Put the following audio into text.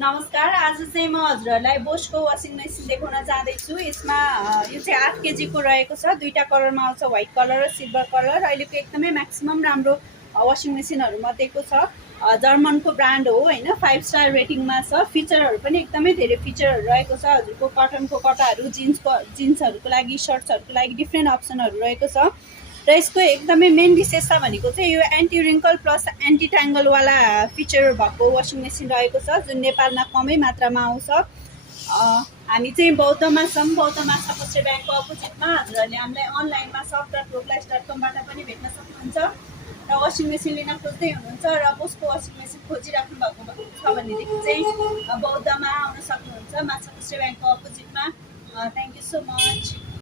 नमस्कार। आज चाहिँ म हजुरहरूलाई बोस्को वासिङ मेसिन देखाउन जाँदैछु। यसमा यो चाहिँ 8 केजीको रहेको छ। दुईटा कलरमा आउँछ, व्हाइट कलर र सिल्भर कलर। अहिलेको एकदमै म्याक्सिमम राम्रो वासिङ मेसिनहरू मध्येको छ। जर्मनको ब्रान्ड हो होइन, 5 स्टार रेटिङमा छ। फिचरहरू पनि एकदमै धेरै फिचरहरू रहेको छ। हजुरको कटनको कपडाहरू, जिन्सहरूको लागि, सर्ट्सहरूको लागि डिफ्रेन्ट अप्सनहरू रहेको छ। र यसको एकदमै मेन विशेषता भनेको चाहिँ यो anti wrinkle plus anti ट्याङ्गलवाला feature भएको वासिङ मेसिन रहेको छ, जुन नेपालमा कमै मात्रामा आउँछ। हामी चाहिँ बौद्धमा छौँ। बौद्धमा छ ब्याङ्कको अपोजिटमा। हजुरहरूले हामीलाई अनलाइनमा shop.roglife.com-बाट पनि भेट्न सक्नुहुन्छ। र वासिङ मेसिन लिन खोज्दै हुनुहुन्छ र बोस्को वासिङ मेसिन खोजिराख्नु भएको छ भनेदेखि चाहिँ बौद्धमा आउन सक्नुहुन्छ, माछापुच्छ्रे ब्याङ्कको अपोजिटमा। Thank you so much.